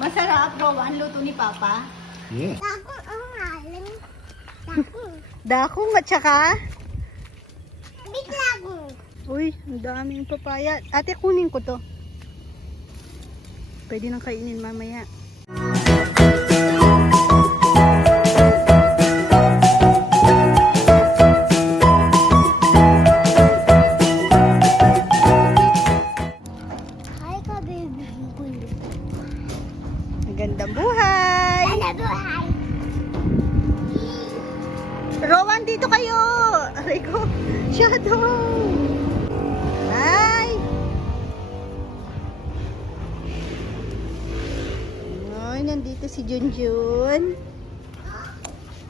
Masarap, Rowan, luto ni Papa. Yeah. Ako ang halang. Ako. Dakong at saka, Biglago. uy, ang daming papaya. Ate, kunin ko to. Pwede nang kainin mamaya.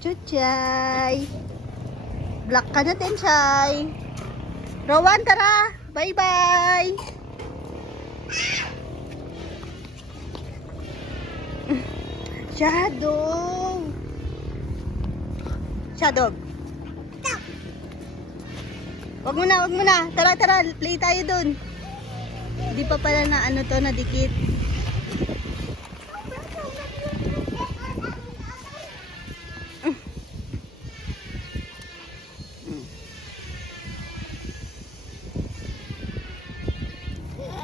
Chuchay! Black ka na, Tenchay! Rowan, tara! Bye-bye! Shadow! Shadow! Wag mo na, wag mo na. Tara, tara, play tayo dun. Hindi pa pala na ano to, na dikit.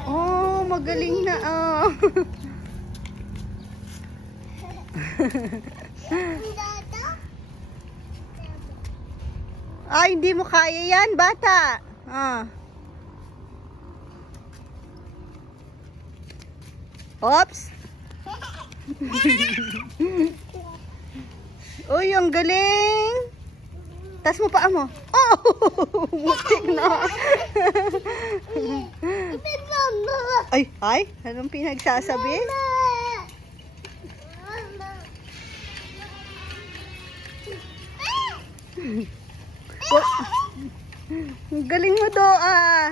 Oh, magaling na oh. Dada? Ay, hindi mo kaya yan, bata. Ah. Oops. Uy, ang galing. Tas mo paa mo. Oh, mutik na. Ay, ay, anong pinagsasabi? Mama. Wa- Ang galing mo do, ah.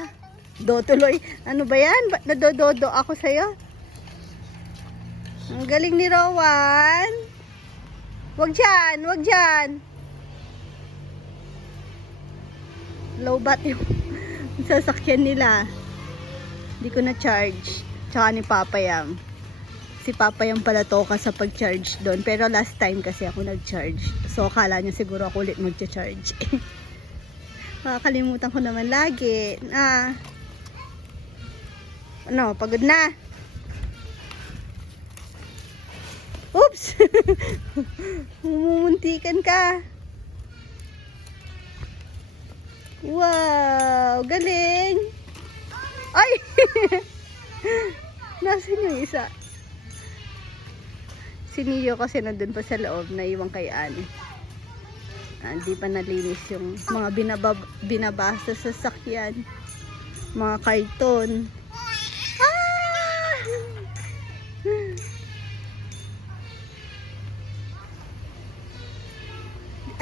Do tuloy. Ano ba yan? Nadododo ako sa'yo? Ang galing ni Rowan. Wag dyan, wag dyan. Low bat yung sasakyan nila. Hindi ko na-charge. Tsaka ni Papa Yam. Si Papa Yam pala toka sa pag-charge doon. Pero last time kasi ako nag-charge. So, akala niya siguro ako ulit mag-charge. Makakalimutan ko naman lagi. Ah. Ano, pagod na. Oops! Mumuntikan ka. Wow! Galing! Ay! Nasaan yung isa? Si Neo kasi nandun pa sa loob, naiwan kay Anne. Ah, Hindi pa nalinis yung mga binabab binabasa sa sakyan. Mga karton. Ah!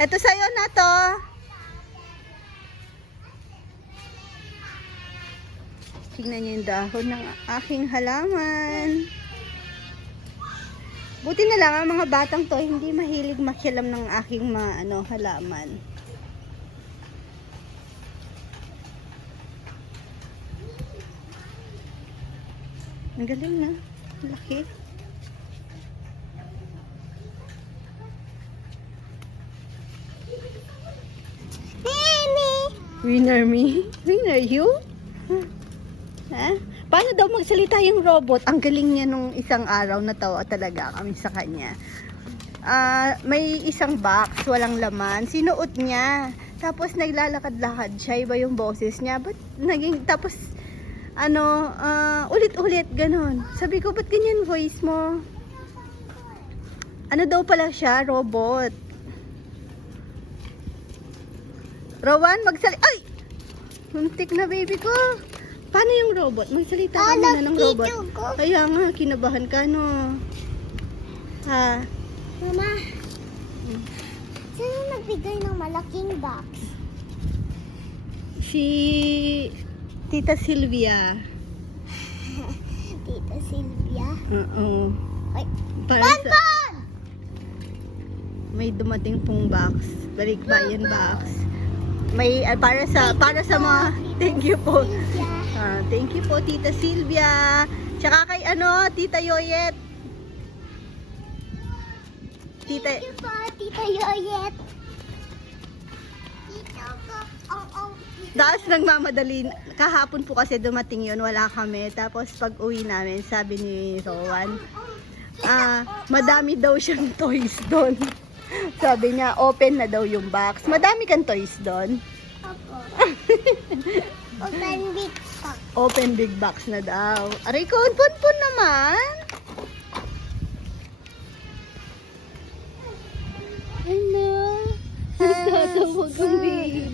Ito sa'yo na to. Tingnan niyo yung dahon ng aking halaman. Buti na lang ang mga batang to hindi mahilig makialam ng aking mga ano, halaman. Ang galing na. Laki. Winner me? Winner you? Ha? Paano daw magsalita yung robot? Ang galing niya nung isang araw na tawa talaga kami sa kanya. Ah, may isang box, walang laman. Sinuot niya. Tapos naglalakad-lakad siya. Iba yung boses niya. Ba't naging, tapos, ano, ah, ulit-ulit, ganon. Sabi ko, ba't ganyan voice mo? Ano daw pala siya? Robot. Rowan, magsali... Ay! Muntik na baby ko. Paano yung robot? Magsalita ka muna ng robot. ko. Kaya nga, kinabahan ka, no? Ha? Mama. Sino nagbigay ng malaking box? Si Tita Sylvia. Tita Sylvia. Oo. Ay, Para sa, may dumating pong box. Balikbayan box. May, ah, para sa, para sa mga, thank you po. Ah, thank you po, Tita Sylvia. Tsaka kay ano, Tita Yoyet. Tita, Thank you po, Tita Yoyet. Tapos nagmamadali, kahapon po kasi dumating yun, wala kami. Tapos pag uwi namin, sabi ni Rowan, ah, madami daw siyang toys doon. Sabi niya, open na daw yung box. Madami kang toys doon. Opo. Open big box. Open big box na daw. Aray ko, pun-pun naman. Ano? Nagtatawag ang baby.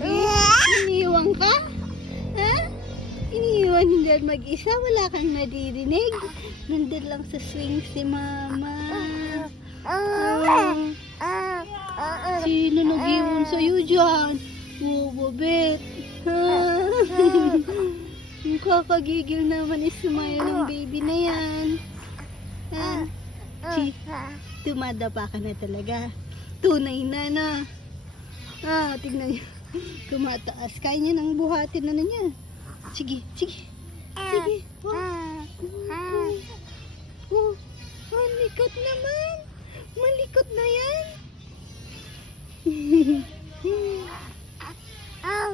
Iniwan ka? Ha? Iniwan dyan mag-isa? Wala kang naririnig? Nandun lang sa swing si mama. Ah. sino nag-iwan sa'yo dyan? Babet. Ha? Ang kakagigil naman ismile ng baby na yan. Ha? Si, tumadapa ka na talaga. Tunay na na. Ah, tignan niyo. Tumataas. Kaya niya nang buhatin na na niya. Sige, sige. Sige. Oh, Ah, ah. oh. Malikot naman. Malikot na yan. Ah,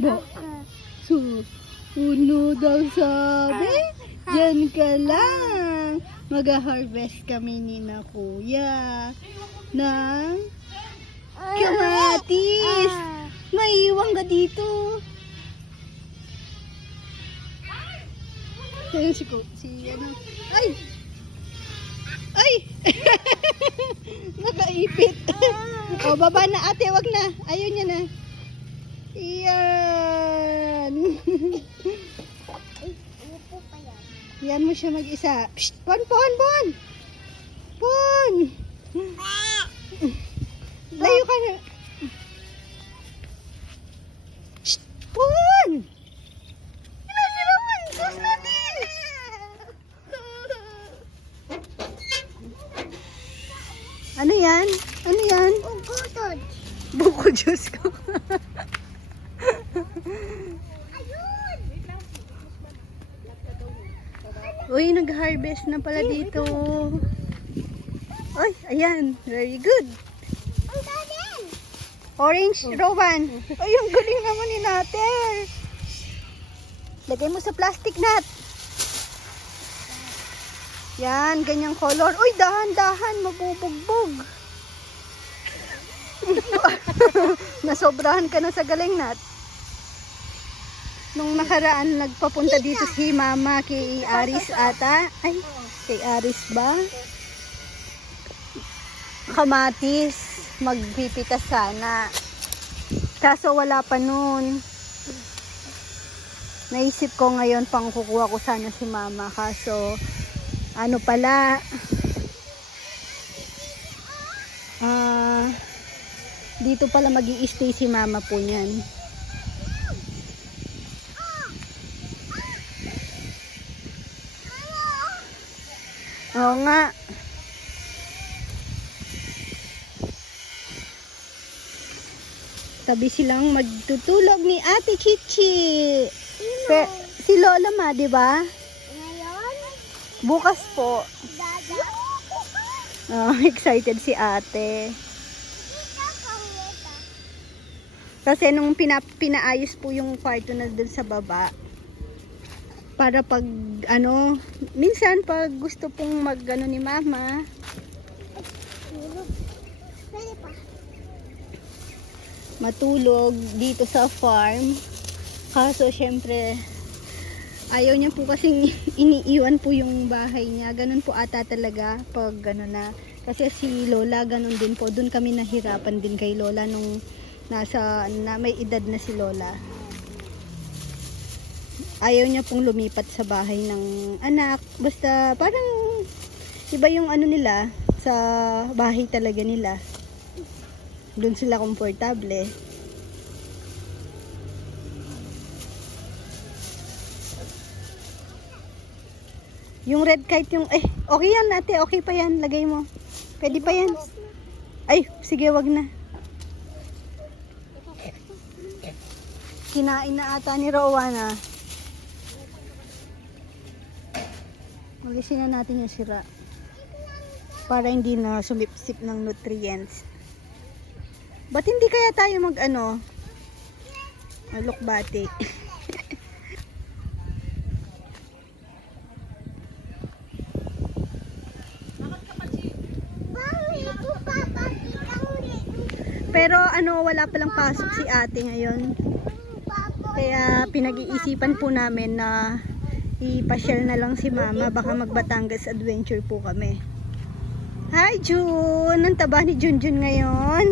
Bo, so, uno daw sabi. Diyan ka lang. Mag-harvest kami ni na kuya ng kamatis. Maiiwan ka dito. Ayun si ko, si ano. Ay! Ay! Nakaipit. o, baba na ate, wag na. Ayaw niya na. Yan. Yan. Yan mo siya mag-isa. Psst! Pon, pon, pon! Pon! Layo ka na. Psst! Pon! Pinasiraman! Sus natin! Ano yan? Ano yan? Ugutod. Buko juice ko. Ayun! Uy, nag-harvest na pala dito. Ay, ayan. Very good. Orange, Rowan. Ay, ang galing naman ni Nater. Lagay mo sa plastic nut. Yan, ganyang color. Uy, dahan-dahan, mabubugbog. Nasobrahan ka na sa galing nut. Nung nakaraan, nagpapunta dito si Mama kay Aris ata. Ay, kay Aris ba? Kamatis. Magpipitas sana. Kaso wala pa nun. Naisip ko ngayon pang kukuha ko sana si Mama. Kaso, ano pala, ah, dito pala mag stay si Mama po niyan. Oo nga. Tabi silang magtutulog ni Ate Chichi. Pe, si Lola ma, di ba? Ngayon, Bukas po. dada. Ah, excited si ate. Kasi nung pina, pinaayos po yung kwarto na dun sa baba, para pag, ano, minsan pag gusto pong mag, ano ni mama, matulog dito sa farm. Kaso, syempre, ayaw niya po kasing iniiwan po yung bahay niya. Ganun po ata talaga pag gano'n na. Kasi si Lola, ganun din po. Doon kami nahirapan din kay Lola nung nasa, na may edad na si Lola. Ayaw niya pong lumipat sa bahay ng anak. Basta parang iba yung ano nila sa bahay talaga nila. Doon sila komportable. Yung red kite yung, eh, okay yan ate, okay pa yan, lagay mo. Pwede pa yan. Ay, sige, wag na. Kinain na ata ni Rowana. Magisin na natin yung sira. Para hindi na sumipsip ng nutrients. Ba't hindi kaya tayo mag ano? Ulit. Pero ano, wala palang pasok si ate ngayon. Kaya pinag-iisipan po namin na ipasyal na lang si mama. Baka magbatangas adventure po kami. Hi Jun! Ang taba ni Junjun ngayon.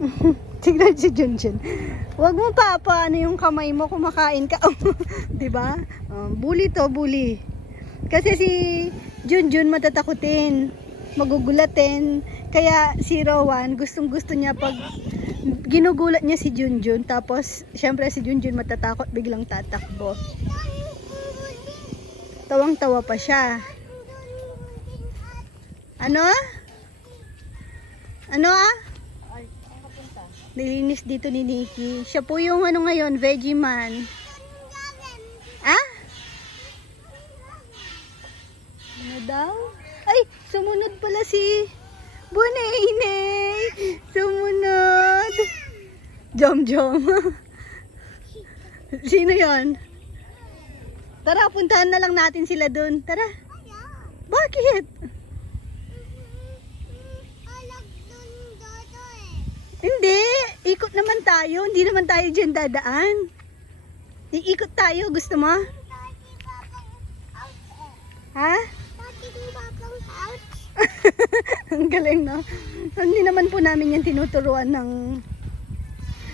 Tignan si Junjun. Huwag mo pa ano yung kamay mo kumakain ka. 'Di ba? Um, bully to, bully. Kasi si Junjun matatakutin, magugulatin. Kaya si Rowan, gustong gusto niya pag ginugulat niya si Junjun. Tapos, syempre si Junjun matatakot, biglang tatakbo. Tawang-tawa pa siya. Ano? Ano ah? Nilinis dito ni Nikki. Siya po yung ano ngayon, veggie man. Ah? Ano daw? Ay, sumunod pala si Bunay Sumunod. Jom. Sino yon? Tara, puntahan na lang natin sila dun. Tara. Bakit? Hindi. Ikot naman tayo. Hindi naman tayo dyan dadaan. Iikot tayo. Gusto mo? Ha? Ang galing, no? Hindi naman po namin yan tinuturuan ng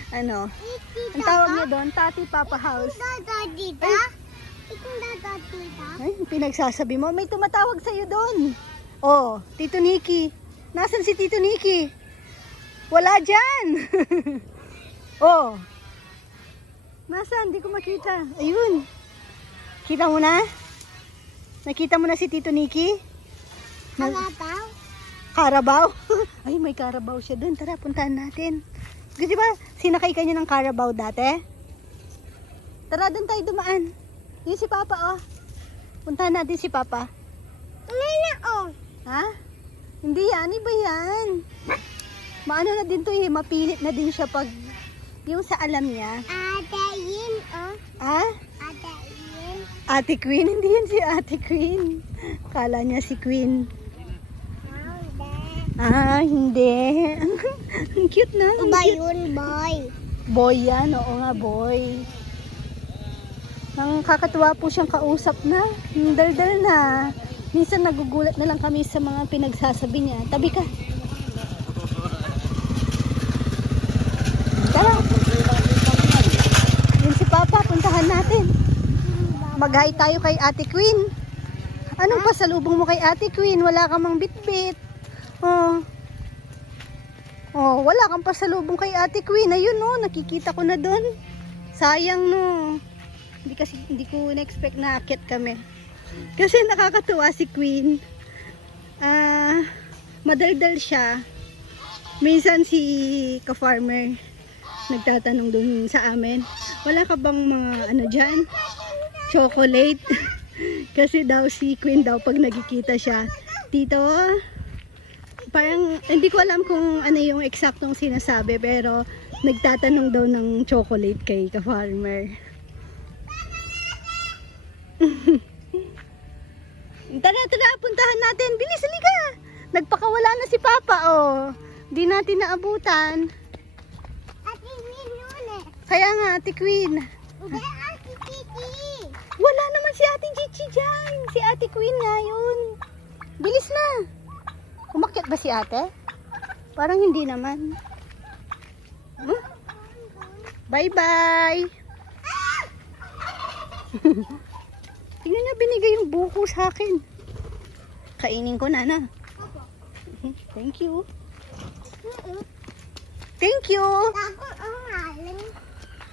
ano. Ang tawag niya doon, Tati Papa House. Dita? Ay, pinagsasabi mo. May tumatawag sa'yo doon. Oh, Tito Nikki. Nasaan si Tito Nikki? Wala dyan. oh. Nasaan? Hindi ko makita. Ayun. Kita mo na? Nakita mo na si Tito Nikki? Kalataw? Karabaw? Ay, may karabaw siya doon. Tara, puntahan natin. Di ba, sinakay ka niya ng karabaw dati? Tara, doon tayo dumaan. Yun si Papa, oh. Puntahan natin si Papa. May na oh. Ha? Hindi yan, iba yan. Maano na din to eh, mapilit na din siya pag yung sa alam niya. Ate Yin oh. Ha? Ate Yin. Ate Queen? Hindi yan si Ate Queen. Kala niya si Queen. Hindi. Ah, hindi. Ang cute na. Ang cute. yun boy. Boy yan, oo nga boy. Ang kakatuwa po siyang kausap na. Ang daldal na. Minsan nagugulat na lang kami sa mga pinagsasabi niya. Tabi ka. Tara. Yun si Papa, puntahan natin. Mag-hi tayo kay Ate Queen. Anong pasalubong mo kay Ate Queen? Wala ka mang bitbit. Oh. Oh, wala kang pasalubong kay Ate Queen. Ayun no, nakikita ko na doon. Sayang no. Hindi kasi hindi ko na-expect na akit kami. Kasi nakakatuwa si Queen. Ah, madaldal siya. Minsan si ka-farmer nagtatanong doon sa amin, wala ka bang mga ano diyan? Chocolate. kasi daw si Queen daw pag nagkikita siya, Tito, parang hindi ko alam kung ano yung eksaktong sinasabi pero nagtatanong daw ng chocolate kay ka-farmer. tara, tara, puntahan natin. Bilis, halika. Nagpakawala na si Papa, oh. Di natin naabutan. Ate Yin yun eh. Kaya nga, Ate Queen. Hindi Ate Titi. Wala naman si Ate Chichi dyan. Si Ate Queen nga yun. Bilis na. Umakyat ba si ate? Parang hindi naman. Hmm? Bye-bye. Tingnan niya, binigay yung buko sa akin. Kainin ko na na. Thank you. Thank you.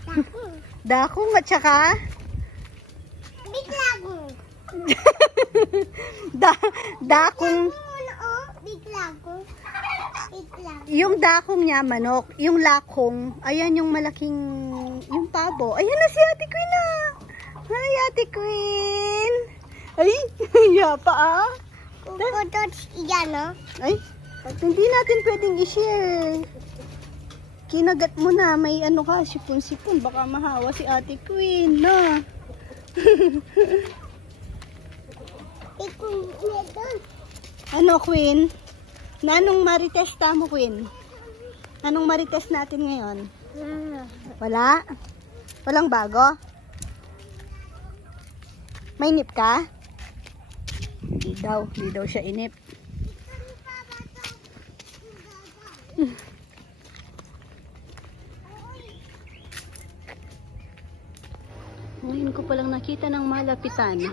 Dakong at saka Biglago. da, dakong Ano oh? Biglago. Biglago. Yung dakong niya, manok. Yung lakong, ayan yung malaking, yung pabo. Ayan na si Ate Queen na. Hi, Ate Queen. Ay, yapa ah. Kukutot iyan, no? Ay, hindi natin pwedeng i-share. Kinagat mo na, may ano ka, sipon-sipon. Baka mahawa si Ate Queen, na. Ano, Queen? Na anong maritesta mo, Queen? Anong marites natin ngayon? Wala? Walang bago? May nip ka? Hindi daw, hindi daw siya inip. Ngayon ko palang nakita ng malapitan.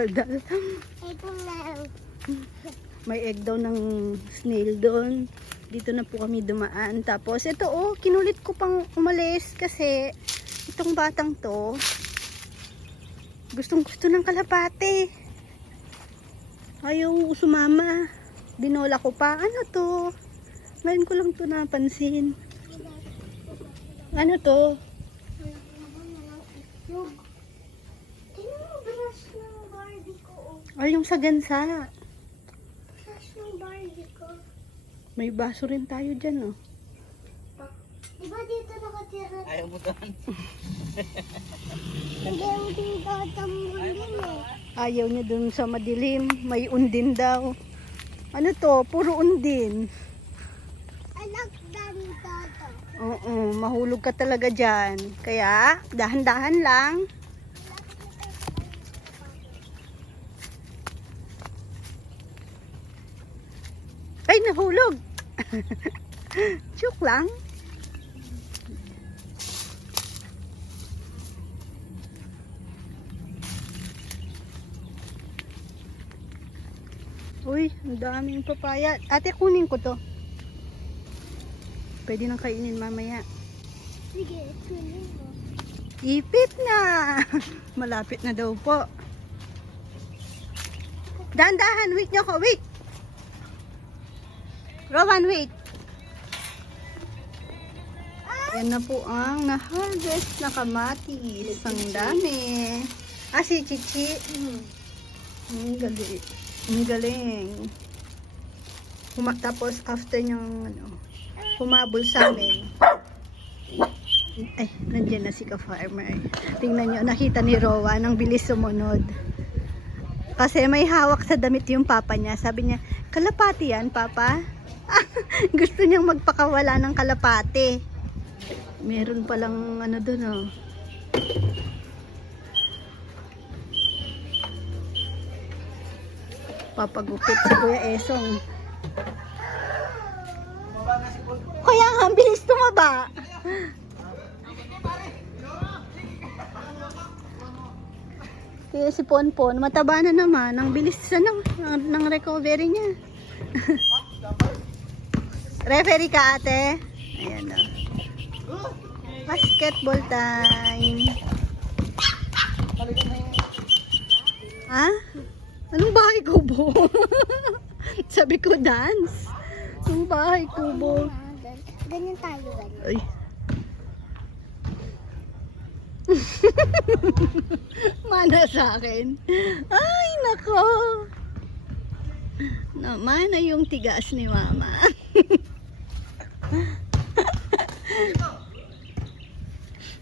Daldal. May egg daw ng snail doon. Dito na po kami dumaan. Tapos, ito oh, kinulit ko pang umalis kasi itong batang to, gustong gusto ng kalapate. Ayaw sumama. Binola ko pa. Ano to? Ngayon ko lang to napansin. Ano to? Tingnan mo, brush ng Barbie Ay, yung sa gansa. May baso rin tayo dyan, oh. Di ba dito nakatira? Ayaw mo doon. Hindi mo din tatambulin eh. Ayaw niya dun sa madilim. May undin daw. Ano to? Puro undin. Anak dami tata. Oo, mahulog ka talaga dyan. Kaya, dahan-dahan lang. Nahulog. Joke lang. Uy, ang daming papaya. Ate, kunin ko to. Pwede nang kainin mamaya. Sige, tuloy mo. Ipit na! Malapit na daw po. Dahan-dahan, wait nyo ko, wait! Rowan, wait! Yan na po ang na-harvest na kamatis. Ang dami. Ah, si Chichi. Ang galing. Ang galing. Tapos after niyang ano, humabol sa amin. Ay, nandiyan na si ka-farmer. Tingnan nyo, nakita ni Rowan, ang bilis sumunod. Kasi may hawak sa damit yung papa niya. Sabi niya, kalapati yan, papa? Gusto niyang magpakawala ng kalapati. Meron palang ano doon, oh. Papagupit si Kuya Esong. Nga, ang bilis tumaba. Kaya si Ponpon, mataba na naman. Ang bilis sa ng, ng, ng recovery niya. Referee ka ate. Ayan o. Basketball time. Ha? Anong bahay kubo? Sabi ko dance. Anong bahay kubo? Ganyan tayo, ganyan. Ay. Mana sa akin. Ay, nako. Naman na yung tigas ni mama.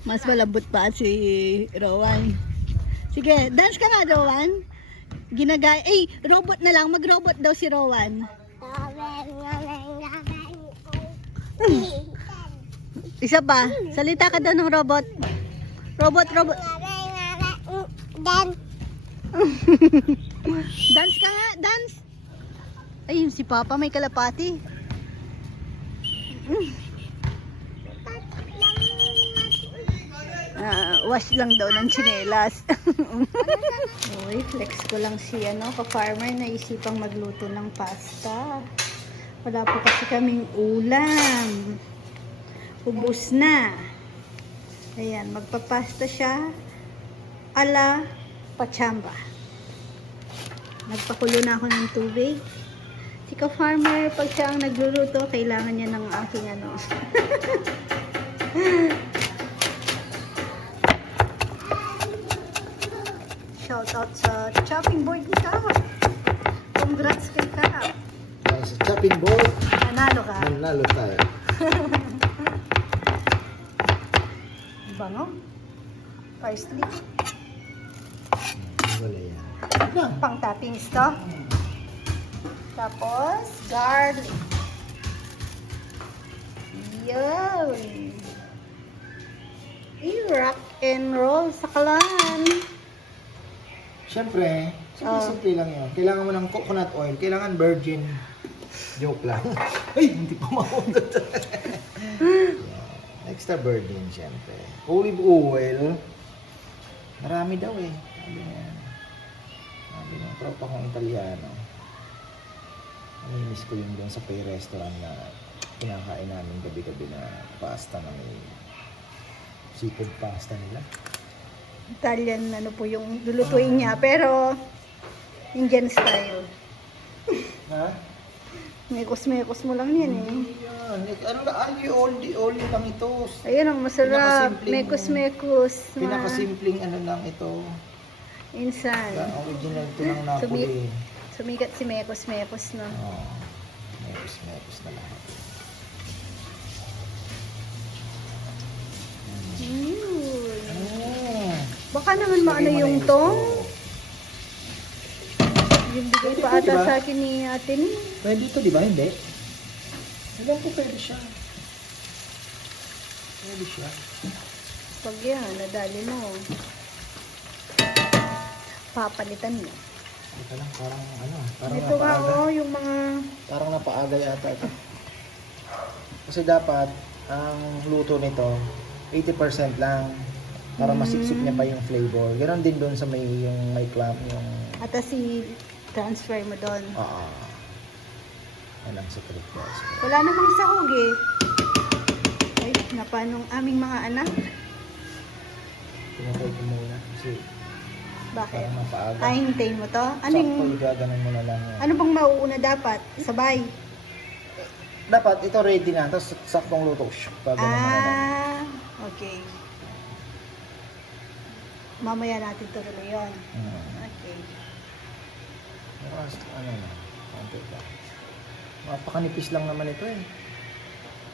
Mas malambot pa si Rowan. Sige, dance ka nga, Rowan. Ginagay, eh, robot na lang. Mag-robot daw si Rowan. Isa pa, salita ka daw ng robot. Robot, robot. Dan, Dance ka nga, dance. Ay, si Papa may kalapati. Ah, wash lang daw ng tsinelas. Uy, flex ko lang si ano, ka-farmer na isipang magluto ng pasta. Wala po kasi kaming ulam. Ubus na. Ayan, magpapasta siya ala pachamba. Nagpakulo na ako ng tubig. Si ka-farmer, pag siya ang nagluluto, kailangan niya ng aking ano. Shout out sa chopping board ni Kap. Congrats kay Kap. Dahil sa chopping board, Nanalo ka. nanalo tayo. Bango. Parsley. Wala yan. Na. Pang toppings to. Tapos, garlic. Yun. I-rock and roll sa kalan. Siyempre, simple-simple lang yun. Kailangan mo ng coconut oil. Kailangan virgin. Joke lang. Ay, hindi pa makunod. Extra virgin, siyempre. Olive oil. Marami daw eh. Sabi niya. Sabi ng tropa kong Italiano. Namimiss ko yung doon sa pay restaurant na kinakain namin gabi-gabi na pasta na may seafood pasta nila. Italian ano po yung lulutuin niya. Pero, Indian style. Ha? Mekos-mekos mo lang yan eh. Yan. Ano na, ay, only lang ito. Ayun ang masarap. Pinakasimpleng- Mekos-mekos. mga Pinakasimpleng ano lang ito. Insan. The original ito ng Napoli. Sumikat si Mekos-mekos na. Oo. Mepis, mepis na lahat. Mm. Baka naman maano yung tong. Yung bigay pa ata ba? sa akin ni ate ni. Pwede ito, di ba? Hindi. Alam ko pwede siya. Pwede siya. Pag yan, nadali mo. Papalitan mo. Ito lang, parang ano, parang Ito nga napaaga. oh, yung mga... Parang napaaga yata ito. Kasi dapat, ang luto nito, 80% lang para Mm. masipsip niya pa yung flavor. Ganon din doon sa may yung may clam yung Ata si transfer mo doon. ah walang secret guys. Wala namang sahog eh. Ay, napanong aming mga anak. Pinatay ko muna kasi Bakit? parang napaaga. Ay, hintayin mo to? Ano Sakto, yung... gaganon mo na lang yan. Ano bang mauuna dapat? Sabay. Dapat ito ready na, tapos saktong luto. Shh, gaganon mo na lang. Ah, okay. Mamaya natin tuloy yun. Hmm. Okay. Pero ano na, konti lang. Mapakanipis lang naman ito eh.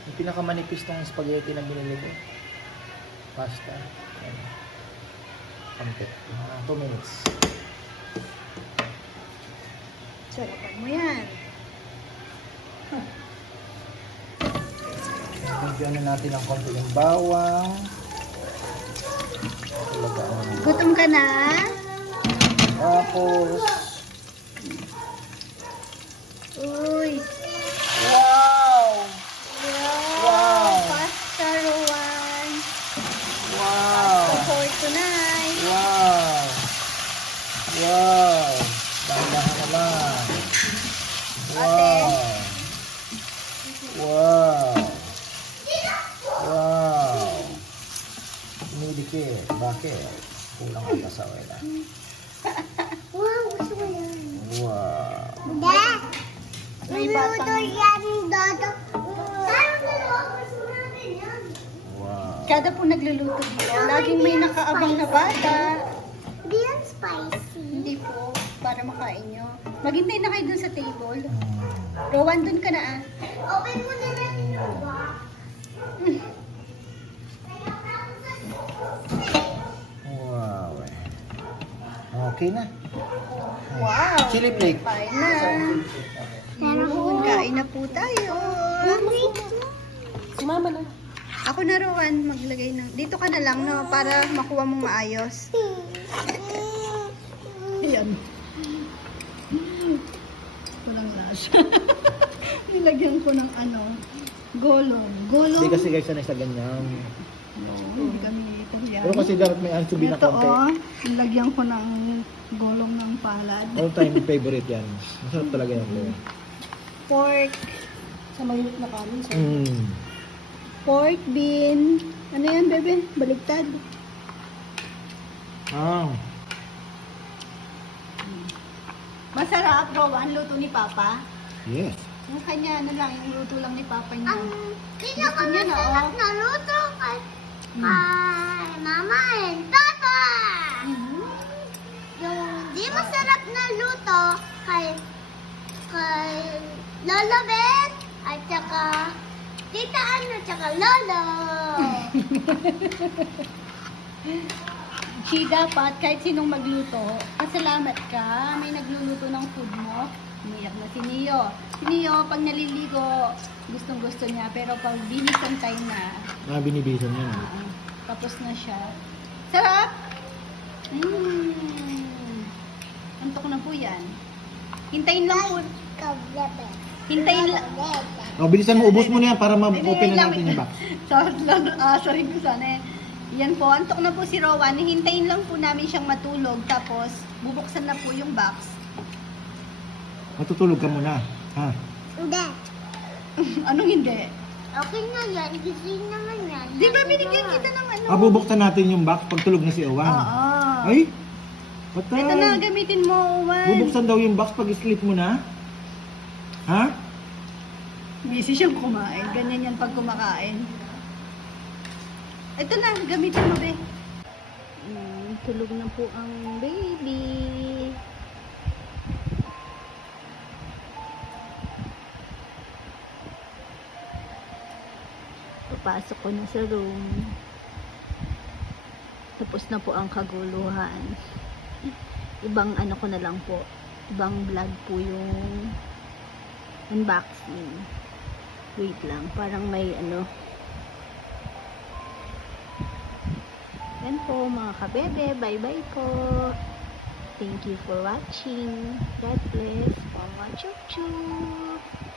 Yung pinakamanipis tong spaghetti na binili ko. Pasta. Ayan. Konti. Mga 2 minutes. Sarapan mo yan. Bigyan na natin ng konti yung bawang. Gutom ka na? Tapos... Uy. Wow! Wow. Wow. Pasta Rowan. Wow! For tonight. Wow! Wow! Dahan-dahan naman. Wow! Wow! Wow! Dumidikit. Bakit? Kulang sa oil ah. Wow, gusto ko yan. Wow! Dad! May Niluto batang... yan, Dodo. Wow! Kada po nagluluto dito, laging may nakaabang na bata. Hindi yan spicy. Hindi po, para makain nyo. Maghintay na kayo dun sa table. Mm. Rowan, dun ka na ah. Open mo na lang yung box. Wow! eh. Okay na. Wow! Chili flake. Kain na. Yun, kain na po tayo. Si mama na. Ako na Rowan, maglagay ng... Dito ka na lang, no? Para makuha mong maayos. Ayan. Walang lasa. Nilagyan ko ng ano, golong. Golong. Hindi kasi guys sanay sa ganyan. No, hindi kami Italiano. Pero kasi dapat may ansubi na Ito konti. oh, nilagyan ko ng golong ng palad. All time favorite yan. Masarap talaga yan. Leo. Pork, Sa mayroon na kami. Mm. pork bean. Ano yan, bebe? Baligtad. Ah. Masarap, Rowan, luto ni Papa. Yes. Yung kanya, ano lang, yung luto lang ni Papa niya. Ang pinakamasarap na luto kay, Kay mama and papa. Mhm. Yung di masarap na luto kay kay Lolo Ben at saka Tita Ano at saka Lolo. Chi, dapat kahit sinong magluto, pasalamat ka. May nagluluto ng food mo. Umiyak na si Neo. Si Neo, pag naliligo, gustong gusto niya. Pero pag binisan time na, Ah, binibisan niya na. ah, tapos na siya. Sarap! Mmm. Antok na po yan. Hintayin lang po. Kablebe. Hintayin lang. Oh, bilisan mo, ubos mo na yan para ma-open na lang, natin yung lang. box. Sorry, ah, sorry ko sana eh. Yan po, antok na po si Rowan. Hintayin lang po namin siyang matulog. Tapos, bubuksan na po yung box. Matutulog ka muna. Ha? Hindi. Anong hindi? Okay na yan. Gising naman yan. Di ba binigyan kita ng ano? Ah, bubuksan natin yung box pag tulog na si Owan. Oo. Ay! Patay! Ito na, gamitin mo, Owan. Bubuksan daw yung box pag sleep mo na? Ha? Busy siyang kumain. Ganyan yan pag kumakain. Ito na, gamitin mo, be. Mm, tulog na po ang baby. Papasok ko na sa room. Tapos na po ang kaguluhan. Ibang ano ko na lang po. Ibang vlog po yung unboxing. Wait lang, parang may ano. Yan po mga kabebe, bye bye po. Thank you for watching. God bless. Mama Chup Chup.